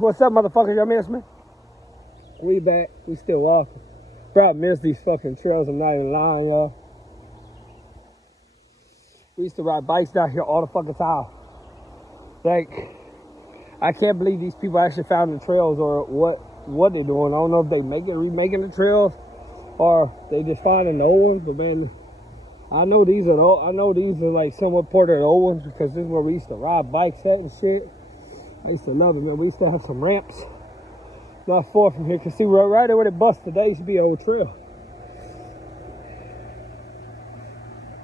What's up, motherfucker? Y'all miss me? We back. We still walking. Bro, I miss these fucking trails. I'm not even lying, y'all. We used to ride bikes down here all the fucking time. Like, I can't believe these people actually found the trails or what they're doing. I don't know if they remaking the trails or they just finding the old ones. But man, I know these are like somewhat part of the old ones because this is where we used to ride bikes at and shit. I used to love it, man. We used to have some ramps not far from here. Cause see, right there where they bust today used to be an old trail.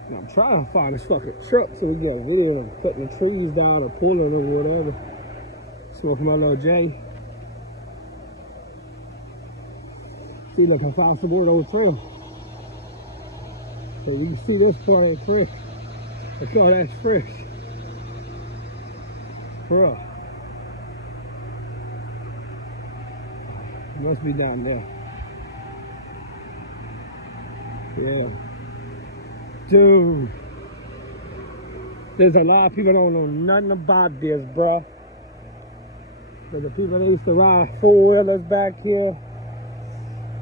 And I'm trying to find this fucking truck so we can get a video of them cutting the trees down or pulling them or whatever. Smoking my little J. See, look, I found some more old trail. So you can see this part ain't fresh. Look, oh, that's fresh. Bro. It must be down there. Yeah. Dude. There's a lot of people don't know nothing about this, bro. But the people that used to ride four-wheelers back here,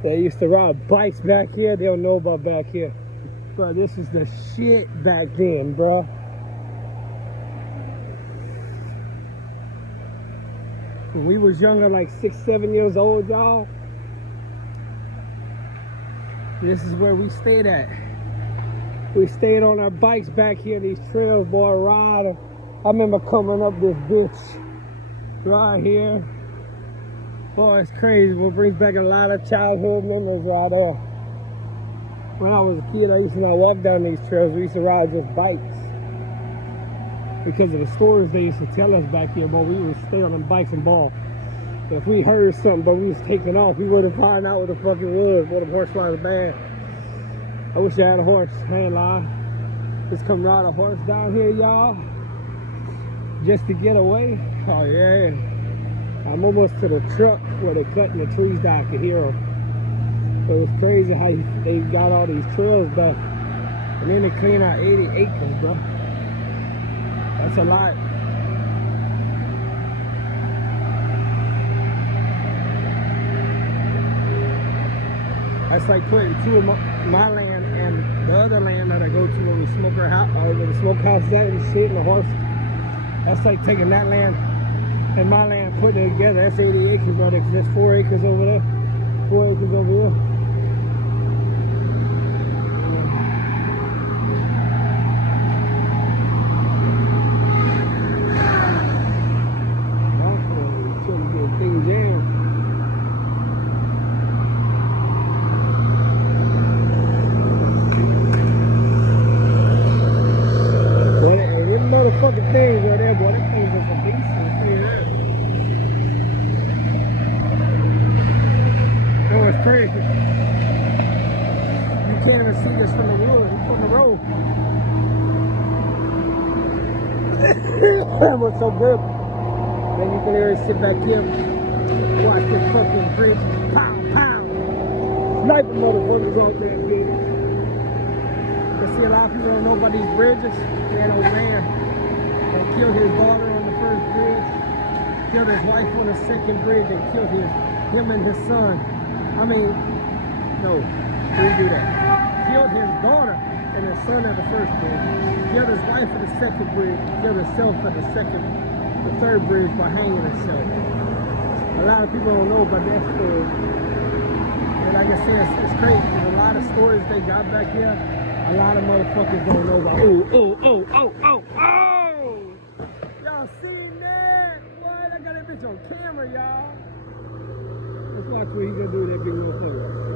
they used to ride bikes back here, they don't know about back here. Bro, this is the shit back then, bro. When we was younger, like 6, 7 years old, y'all, this is where we stayed at. We stayed on our bikes back here, these trails, boy, ride. I remember coming up this bitch right here. Boy, it's crazy. What brings back a lot of childhood memories right there. When I was a kid, I used to not walk down these trails. We used to ride just bikes. Because of the stories they used to tell us back here, but we would stay on them bikes and ball. If we heard something, but we was taking off, we wouldn't find out what the fuck it was, what the horse was bad. I wish I had a horse, I ain't lying. Just come ride a horse down here, y'all. Just to get away. Oh yeah. I'm almost to the truck where they're cutting the trees down. I could hear them. It was crazy how they got all these trails back. And then they clean out 80 acres, bro. That's a lot. That's like putting two of my land and the other land that I go to where we smoke our house, or where the smokehouse is at and shit, and the horse. That's like taking that land and my land, putting it together. That's 80 acres right there, because there's 4 acres over there, 4 acres over here. Motherfucking things right there, boy. That thing's just a beast. I tell you that. Oh, it's crazy. You can't even see this from the wood, from the road. That was so good. Then you can literally sit back here, watch this fucking bridge, pow, pow. Sniper motherfuckers off that bitch. You see, a lot of people don't know about these bridges. That old man killed his daughter on the first bridge, killed his wife on the second bridge, and killed him and his son. I mean, no, he didn't do that. Killed his daughter and his son at the first bridge, killed his wife at the second bridge, killed himself at the third bridge by hanging himself. A lot of people don't know about that story. And like I said, it's crazy. There's a lot of stories they got back here. A lot of motherfuckers don't know about. Oh. Y'all seen that? What? I got that bitch on camera, y'all. Let's watch what he gonna do with that big motherfucker.